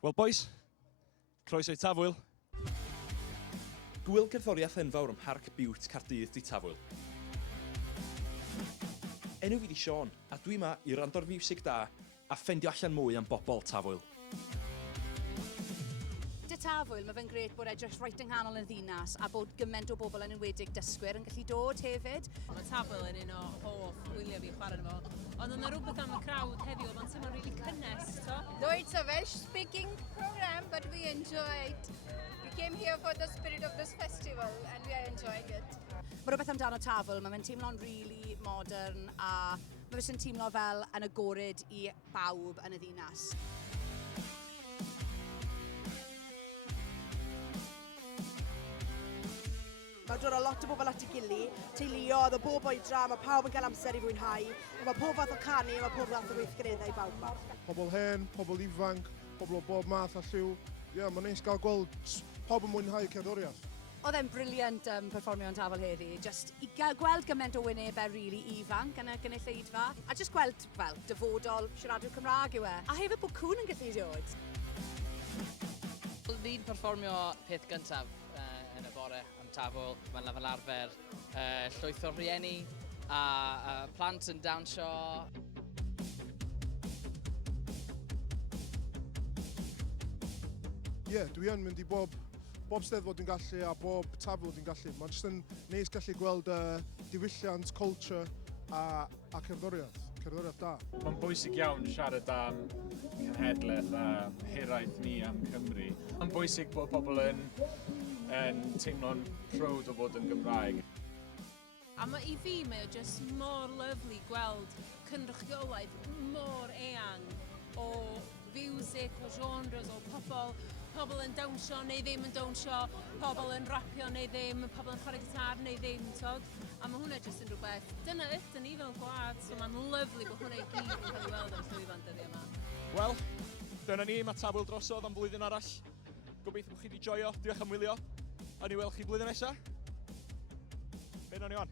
Wel boys, croeso i Tafwyl. Gŵyl cerddoriaeth enfawr ym Mharc Biwt Caerdydd di Tafwyl. Enw fi di Sîon, a dwi yma i rando'r miwsig da a ffendio allan mwy am bobl Tafwyl. Tafwyl, mae fe'n gret bod edrych reit yng nghanol y ddinas a bod gymaint o bobl yn enwedig dysgwyr yn gallu dod hefyd. Mae Tafwyl yn un o hoff wyliau fi chwarae fo. Ond yna rhywbeth am y crowd heddiw, mae'n teimlo'n rili cynnes, to? Though it's a Welsh-speaking program, but we enjoyed. We came here for the spirit of this festival and we are enjoying it. Mae rhywbeth amdano Tafwyl, mae fe'n teimlo'n rili modern a mae fe'n teimlo fel yn agored i bawb yn y ddinas. Mae dod o lot o bobl at ei gili, teuluoedd, o bob oedran, mae pawb yn cael amser i fwynhau. Mae pob fath o canu, mae pob fath o weithgareddau i bawb yma. Pobl hen, pobl ifanc, pobl o bob math a lliw. Ie, mae'n neis gael gweld pob yn mwynhau cerddoriaeth. Oedd e'n briliant perfformio yn Tafwyl heddi, just i gweld gymaint o wynebau rili ifanc yn y gynulleidfa. A just gweld, wel, dyfodol, siaradwyr Cymraeg yw e. A hefyd bod cwn yn gallu dod. Ni'n perfformio peth gyntaf yn y bore am Tafwyl. Mae'n fel arfer llwyth o rieni a plant yn dawnsio. Ie, dwi yn mynd i bob steddfod yn gallu a bob Tafwyl yn gallu. Mae'n jyst yn neis gallu gweld diwylliant, culture a cerddoriaeth da. Mae'n bwysig iawn siarad am cenhedlaeth a hiraeth ni am Cymru. Mae'n bwysig bod pobl yn teimlo'n proud o fod yn Gymraeg. A i fi mae o just mor lyflu gweld cynrychiolaeth mor eang o fiwsig, o genres, o pobl yn dawnsio neu ddim yn dawnsio, pobl yn rapio neu ddim, pobl yn chwarae gitar neu ddim, tog. A mae hwnna jyst yn rhywbeth, dyna ydyn ni fel gwlad, so mae'n lyflu bod hwnna i gyd yn cael ei weld ar y llwyfan dyddiau yma. Wel, dyna ni, mae Tafwyl drosodd am flwyddyn arall. Gobeithio bod chi wedi joio, diolch am wylio, a ni weld chi blwyddyn nesaf. Be nawn ni wan?